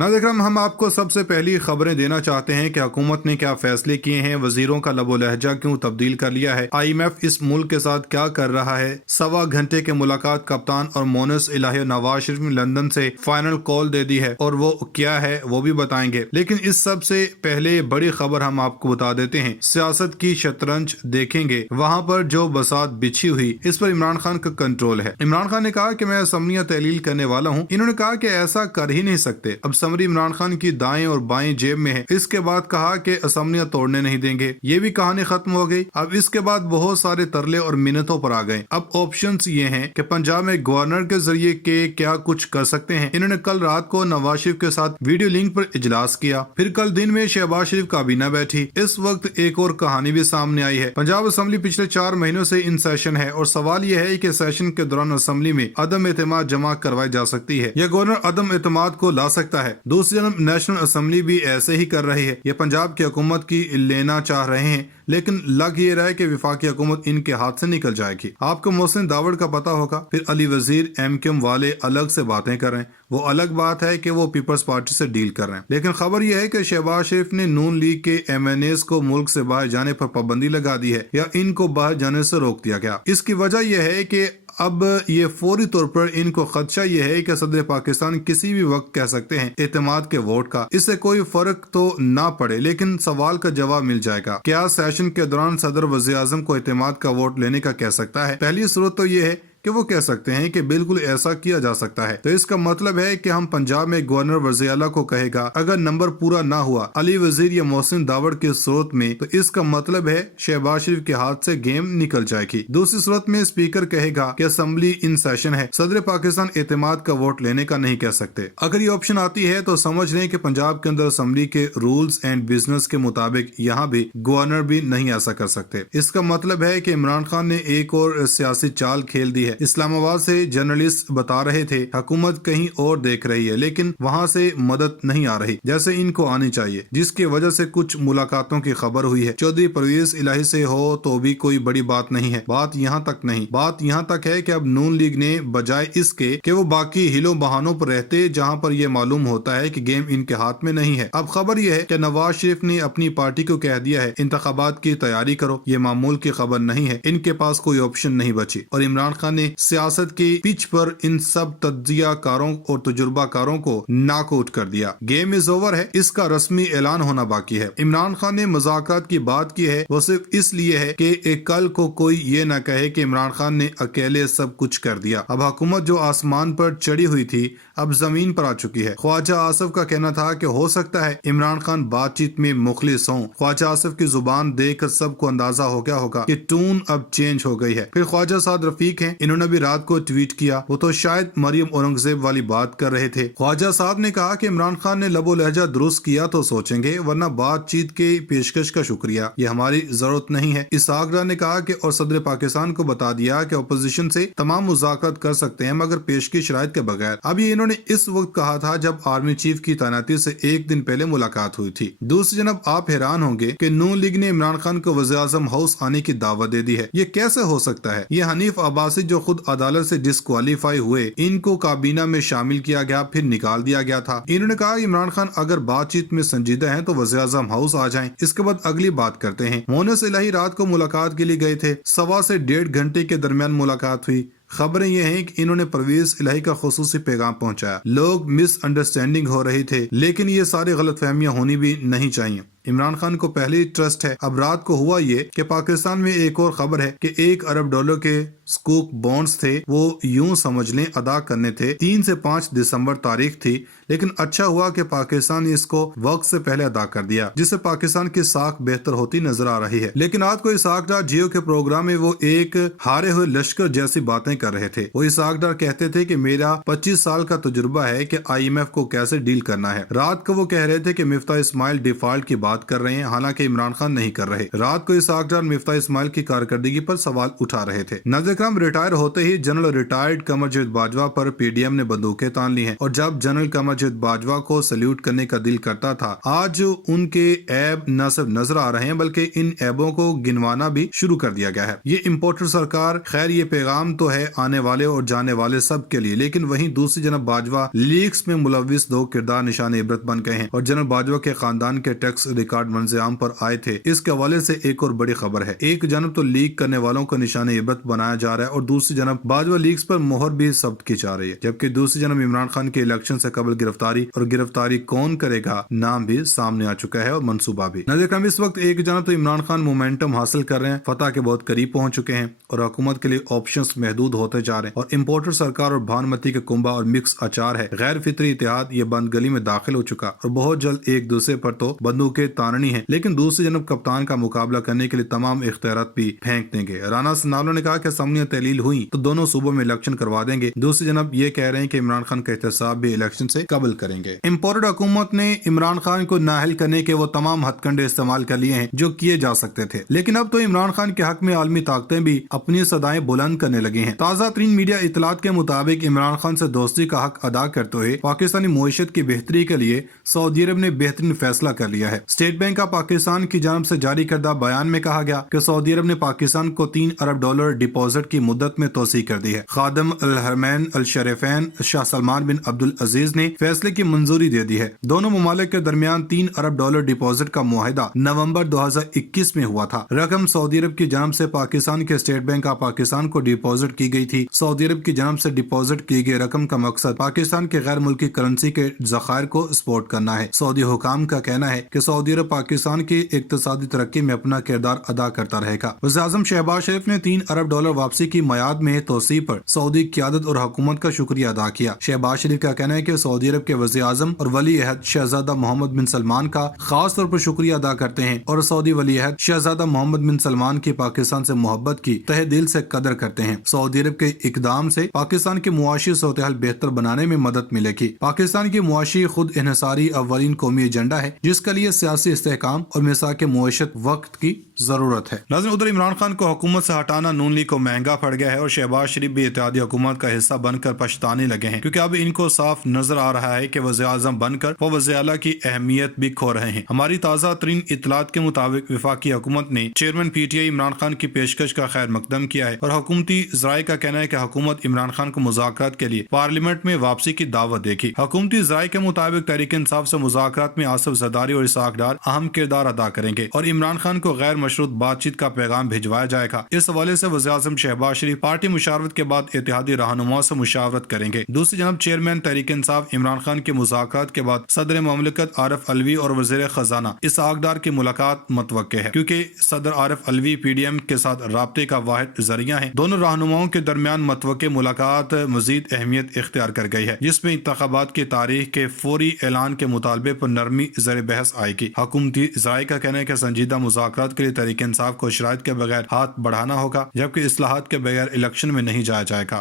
नाज़रीन, हम आपको सबसे पहली खबरें देना चाहते हैं कि हुकूमत ने क्या फैसले किए हैं, वजीरों का लबो लहजा क्यों तब्दील कर लिया है, IMF इस मुल्क के साथ क्या कर रहा है, सवा घंटे के मुलाकात कप्तान और मोनस इलाही नवाज शरीफ ने लंदन से फाइनल कॉल दे दी है और वो क्या है वो भी बताएंगे। लेकिन इस सब से पहले बड़ी खबर हम आपको बता देते हैं, सियासत की शतरंज देखेंगे, वहाँ पर जो बसात बिछी हुई इस पर इमरान खान का कंट्रोल है। इमरान खान ने कहा कि मैं असम्बलियाँ तहलील करने वाला हूँ। इन्होंने कहा कि ऐसा कर ही नहीं सकते। अब समरी इमरान खान की दाएं और बाएं जेब में है। इसके बाद कहा कि असम्बलियां तोड़ने नहीं देंगे, ये भी कहानी खत्म हो गई। अब इसके बाद बहुत सारे तरले और मिन्नतों पर आ गए। अब ऑप्शंस ये हैं कि पंजाब में गवर्नर के जरिए के क्या कुछ कर सकते हैं। इन्होंने कल रात को नवाज शरीफ के साथ वीडियो लिंक पर इजलास किया, फिर कल दिन में शहबाज शरीफ काबीना बैठी। इस वक्त एक और कहानी भी सामने आई है। पंजाब असम्बली पिछले 4 महीनों से इन सेशन है और सवाल यह है कि सेशन के दौरान असम्बली में अदम एतमाद जमा करवाई जा सकती है या गवर्नर अदम एतमाद को ला सकता है। दूसरी तरफ नेशनल असम्बली भी ऐसे ही कर रही है। ये पंजाब की हुकूमत की लेना चाह रहे हैं, लेकिन लग ये रहा है कि वफाकी हुकूमत इनके हाथ से निकल जाएगी। आपको मोहसिन दावड़ का पता होगा, फिर अली वजीर MQM वाले अलग से बातें कर रहे हैं। वो अलग बात है कि वो पीपल्स पार्टी से डील कर रहे हैं, लेकिन खबर यह है कि शहबाज शरीफ ने नून लीग के MNAs को मुल्क से बाहर जाने पर पाबंदी लगा दी है या इनको बाहर जाने से रोक दिया गया। इसकी वजह यह है कि अब ये फौरी तौर पर इनको खदशा ये है कि सदर पाकिस्तान किसी भी वक्त कह सकते हैं एतमाद के वोट का। इससे कोई फर्क तो ना पड़े, लेकिन सवाल का जवाब मिल जाएगा। क्या सेशन के दौरान सदर वज़ीर आज़म को एतमाद का वोट लेने का कह सकता है? पहली सूरत तो ये है कि वो कह सकते हैं कि बिल्कुल ऐसा किया जा सकता है। तो इसका मतलब है कि हम पंजाब में गवर्नर वज़ीर आला को कहेगा, अगर नंबर पूरा ना हुआ अली वजीर या मोहसिन दावड़ की सूरत में, तो इसका मतलब है शहबाज शरीफ के हाथ से गेम निकल जाएगी। दूसरी सूरत में स्पीकर कहेगा कि असेंबली इन सेशन है, सदर पाकिस्तान एतमाद का वोट लेने का नहीं कह सकते। अगर ये ऑप्शन आती है तो समझ लें कि पंजाब के अंदर असेंबली के रूल्स एंड बिजनेस के मुताबिक यहाँ भी गवर्नर भी नहीं ऐसा कर सकते। इसका मतलब है कि इमरान खान ने एक और सियासी चाल खेल दी है। इस्लामाबाद से जर्नलिस्ट बता रहे थे हुकूमत कहीं और देख रही है, लेकिन वहां से मदद नहीं आ रही जैसे इनको आनी चाहिए, जिसकी वजह से कुछ मुलाकातों की खबर हुई है। चौधरी परवेज इलाही से हो तो भी कोई बड़ी बात नहीं है। बात यहाँ तक नहीं, बात यहाँ तक है कि अब नून लीग ने बजाय इसके कि वो बाकी हिलो बहानों पर रहते जहाँ पर यह मालूम होता है कि गेम इनके हाथ में नहीं है। अब खबर यह है कि नवाज शरीफ ने अपनी पार्टी को कह दिया है इंतखाबात की तैयारी करो। ये मामूल की खबर नहीं है, इनके पास कोई ऑप्शन नहीं बची और इमरान खान ने सियासत की पिच पर इन सब तज्जिया कारों और तजुर्बाकारों को नॉकआउट कर दिया। गेम इज ओवर है, इसका रस्मी ऐलान होना बाकी है। इमरान खान ने मुज़ाकरात की बात की है, वो सिर्फ इसलिए है कि कल को कोई ये न कहे कि इमरान खान ने अकेले सब कुछ कर दिया। अब हुकूमत जो आसमान पर चढ़ी हुई थी अब जमीन पर आ चुकी है। ख्वाजा आसिफ का कहना था कि हो सकता है इमरान खान बातचीत में मुखलिस हों। ख्वाजा आसिफ की जुबान देखकर सबको अंदाजा हो गया होगा कि टून अब चेंज हो गई है। फिर ख्वाजा साद रफीक हैं, इन्होंने भी रात को ट्वीट किया, वो तो शायद मरियम औरंगजेब वाली बात कर रहे थे। ख्वाजा साहब ने कहा कि इमरान खान ने लबो लहजा दुरुस्त किया तो सोचेंगे, वरना बातचीत के पेशकश का शुक्रिया, ये हमारी जरूरत नहीं है। इसहाक डार ने कहा कि और सदर पाकिस्तान को बता दिया कि अपोजिशन से तमाम मुज़ाकरात कर सकते हैं मगर पेश की शराइत के बगैर। अब ये इन्होंने इस वक्त कहा था जब आर्मी चीफ की तैनाती से एक दिन पहले मुलाकात हुई थी। दूसरी जनाब आप हैरान होंगे कि नून लीग ने इमरान खान को वज़ीर आज़म हाउस आने की दावत दे दी है। ये कैसे हो सकता है? ये हनीफ अब्बासी जो खुद अदालत से डिस्क्वालीफाई हुए, इनको काबीना में शामिल किया गया फिर निकाल दिया गया था। इन्होंने कहा इमरान खान अगर बातचीत में संजीदा हैं तो वज़ीर आज़म हाउस आ जाएं। इसके बाद अगली बात करते हैं। मोनस इलाही रात को मुलाकात के लिए गए थे, 1.25 से 1.5 घंटे के दरमियान मुलाकात हुई। खबरें ये हैं कि इन्होंने परवेज इलाही का खुसूसी पैगाम पहुंचाया। लोग मिसअंडरस्टैंडिंग हो रही थे, लेकिन ये सारी गलतफहमियां होनी भी नहीं चाहिए। इमरान खान को पहले ही ट्रस्ट है। अब रात को हुआ ये कि पाकिस्तान में एक और खबर है कि $1 अरब के स्कूक बॉन्ड्स थे, वो यूं समझ लें अदा करने थे। 3 से 5 दिसंबर तारीख थी, लेकिन अच्छा हुआ कि पाकिस्तान ने इसको वक्त से पहले अदा कर दिया, जिससे पाकिस्तान की साख बेहतर होती नजर आ रही है। लेकिन आज को इसहाक डार जियो के प्रोग्राम में वो एक हारे हुए लश्कर जैसी बातें कर रहे थे। वो इसहाक डार कहते थे कि मेरा 25 साल का तजुर्बा है कि IMF को कैसे डील करना है। रात को वो कह रहे थे कि मिफ्ता इस्माइल डिफॉल्ट की बात कर रहे हैं, हालांकि इमरान खान नहीं कर रहे। रात को इसहाक डार मिफ्ता इस्माइल की कारकर्दगी पर सवाल उठा रहे थे। नजर नाज़रीन, रिटायर होते ही जनरल रिटायर्ड कमरजीत बाजवा पर पीडीएम ने बंदूकें तान ली हैं और जब जनरल कमरजीत बाजवा को सल्यूट करने का दिल करता था, आज उनके ऐब न सिर्फ नजर आ रहे हैं बल्कि इन ऐबों को गिनवाना भी शुरू कर दिया गया है। ये इम्पोर्टर सरकार, खैर ये पैगाम तो है आने वाले और जाने वाले सब के लिए, लेकिन वहीं दूसरी जनब बाजवा लीक्स में मुलविस दो किरदार निशान इबरत बन गए हैं और जनरल बाजवा के खानदान के टैक्स रिकॉर्ड मंजर-ए-आम पर आए थे। इसके हवाले से एक और बड़ी खबर है, एक जनब तो लीक करने वालों को निशान इबरत बनाया जा रहा है और दूसरी जनब बाजवा लीक्स पर मोहर भी जब्त की जा रही है, जबकि दूसरी जनब इमरान खान के इलेक्शन से कबल गिरफ्तारी और गिरफ्तारी कौन करेगा नाम भी सामने आ चुका है और मंसूबा भी। नाज़रीन, इस वक्त एक जनब तो इमरान खान मोमेंटम हासिल कर रहे हैं, फतह के बहुत करीब पहुंच चुके हैं और हुकूमत के लिए ऑप्शंस महदूद होते जा रहे हैं और इम्पोर्टर सरकार और भानमती के कुंबा और मिक्स अचार है। गैर फितरी इतिहाद ये बंद गली में दाखिल हो चुका और बहुत जल्द एक दूसरे पर तो बंदूकें ताननी है, लेकिन दूसरी जनब कप्तान का मुकाबला करने के लिए तमाम इख्तियारात भी फेंक देंगे। राना सनावला ने कहा कि असम्बलियां तहलील हुई तो दोनों सूबों में इलेक्शन करवा देंगे। दूसरी जनब ये कह रहे हैं कि इमरान खान का एहतसाब भी इलेक्शन से कबल करेंगे। इम्पोर्टेड हुकूमत ने इमरान खान को नाअहल करने के वो तमाम हथकंडे इस्तेमाल कर लिए हैं जो किए जा सकते थे, लेकिन अब तो इमरान खान के हक में आलमी ताकतें भी अपनी सदाएं बुलंद करने लगी हैं। ताज़ा तरीन मीडिया इतलात के मुताबिक इमरान खान से दोस्ती का हक अदा करते हुए पाकिस्तानी मुईशत की बेहतरी के लिए सऊदी अरब ने बेहतरीन फैसला कर लिया है। स्टेट बैंक ऑफ पाकिस्तान की जानब से जारी करदा बयान में कहा गया कि सऊदी अरब ने पाकिस्तान को $3 अरब डिपॉजिट की मुद्दत में तोसी कर दी है। खादम अल हरमैन अल शरीफैन शाह सलमान बिन अब्दुल अजीज ने फैसले की मंजूरी दे दी है। दोनों ममालिक के दरमियान $3 अरब डिपॉजिट का मुआहिदा नवंबर 2021 में हुआ था। रकम सऊदी अरब की जानब से पाकिस्तान के स्टेट बैंक ऑफ पाकिस्तान को डिपॉजिट की गई थी। सऊदी अरब की जानब से डिपॉजिट की गई रकम का मकसद पाकिस्तान के गैर मुल्की करेंसी के ज़खायर को सपोर्ट करना है। सऊदी हुकाम का कहना है कि सऊदी अरब पाकिस्तान की इक्तिसादी तरक्की में अपना किरदार अदा करता रहेगा। वज़ीर-ए-आज़म शहबाज शरीफ ने $3 अरब वापसी की मयाद में तोसी पर सऊदी क़यादत और हुकूमत का शुक्रिया अदा किया। शहबाज शरीफ का कहना है कि सऊदी अरब के वज़ीर-ए-आज़म और वली-ए-अहद शहजादा मोहम्मद बिन सलमान का खास तौर पर शुक्रिया अदा करते हैं और सऊदी वली-ए-अहद शहजादा मोहम्मद बिन सलमान की पाकिस्तान से मोहब्बत की तहे दिल से कदर करते हैं। सऊदी अरब के इकदाम से पाकिस्तान की मुआशी सूरत-ए-हाल बेहतर बनाने में मदद मिलेगी। पाकिस्तान की मुआशी खुद इन्हिसारी अव्वलीन कौमी एजेंडा है जिसके लिए सियासी इस्तेहकाम और मिसाक मुआशत वक्त की जरूरत है। नाज़रीन, उधर इमरान खान को हुकूमत से हटाना नून लीग को महंगा पड़ गया है और शहबाज शरीफ भी इत्तेहादी हुकूमत का हिस्सा बनकर पछताने लगे हैं, क्योंकि अब इनको साफ नजर आ रहा है कि वज़ीर-ए-आज़म बनकर वो वज़ीर आला की अहमियत भी खो रहे हैं। हमारी ताज़ा तरीन इत्तलात के मुताबिक वफाकी हुकूमत ने चेयरमैन पीटीआई इमरान खान की पेशकश का खैर मकदम किया है और हुकूमती ज़राए का कहना है कि हुकूमत इमरान खान को मुज़ाकरात के लिए पार्लियामेंट में वापसी की दावत देगी। हुकूमती ज़राए के मुताबिक तहरीक इंसाफ से मुज़ाकरात में आसिफ ज़रदारी और इसहाक डार अहम किरदार अदा करेंगे और इमरान खान को गैर मशरूत बातचीत का पैगाम भिजवाया जाएगा। इस हवाले से वज़ीर-ए-आज़म शहबाज शरीफ पार्टी मुशावरत के बाद इत्तेहादी रहनुमाओं से मुशावरत करेंगे। दूसरी जानब चेयरमैन तहरीक इंसाफ इमरान खान के मुज़ाकरात के बाद सदर ममलिकत आरिफ अलवी और वज़ीर खजाना इसहाक डार की मुलाकात मुतवक्के है, क्योंकि सदर आरिफ अलवी पीडीएम के साथ राब्ते का वाहिद जरिया है। दोनों रहनुमाओं के दरमियान मुतवक्के मुलाकात मजीद अहमियत इख्तियार कर गई है, जिसमें इंतखाबात की तारीख के फौरी ऐलान के मुतालबे पर नरमी ज़र बहस आएगी। हुकूमती ज़राए का कहना है कि संजीदा मुज़ाकरात के लिए तहरीक इंसाफ को शराइत के बगैर हाथ बढ़ाना होगा, जबकि इस्लाहात के बगैर इलेक्शन में नहीं जाया जाएगा।